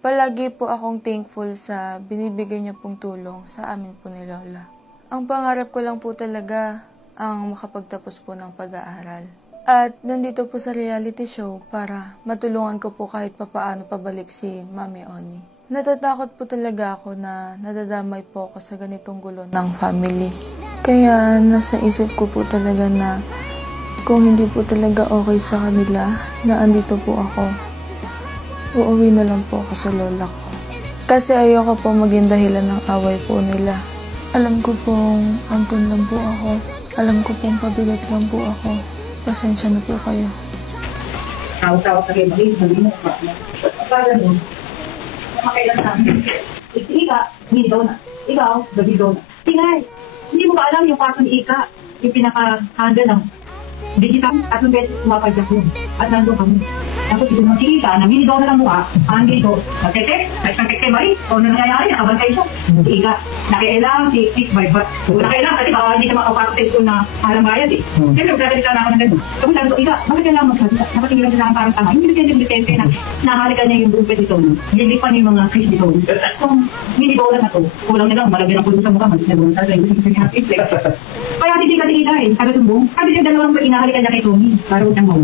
Palagi po akong thankful sa binibigay niyo pong tulong sa amin po ni Lola. Ang pangarap ko lang po talaga ang makapagtapos po ng pag-aaral. At nandito po sa reality show para matulungan ko po kahit papaano pabalik si Mami Oni. Natatakot po talaga ako na nadadamay po ako sa ganitong gulo ng family. Kaya nasa isip ko po talaga na kung hindi po talaga okay sa kanila na andito po ako, uuwi na lang po ako sa lola ko. Kasi ayoko po maging dahilan ng away po nila. Alam ko pong ampun lang po ako. Alam ko pong pabigat lang po ako. Pasensya na po kayo. Tawag-tawag sa kayo, hindi mo pa. Para mo, makailan sa akin. Ika, hindi daw na. Ikaw, gabi daw na. Tingay, hindi mo ba alam yung kaso ni Ika, yung pinaka-handle ng digital, at nung beses kumapagyak yun. At nandun kami. Tapos ito mo si Ika, namili daw na lang mukha, hindi daw. Nagtetext, nagtetext Marie, o na nangyayari, nakabantay siya. Si Ika, nakailang si Kick by Bat. Nakailang kasi baka hindi ka makapag-text ko na alam bayad eh. Siyempre, magkakalita na ako ng gano'n. Tapos sabi ko, Ika, bakit kailangan magsalita? Nakatingilan sila ang parang tama. Hindi bitente na nahalikan niya yung bumpet dito. Lilipan yung mga fish dito. At kung hindi daw na to, kulang na lang, malagyan ang pulo sa mukha, mag-sinabong talaga yung kaya hindi ka si Ika eh, sabi tumbong. Sabi niya dalawang inahalikan niya kay Tony. Para utang mo.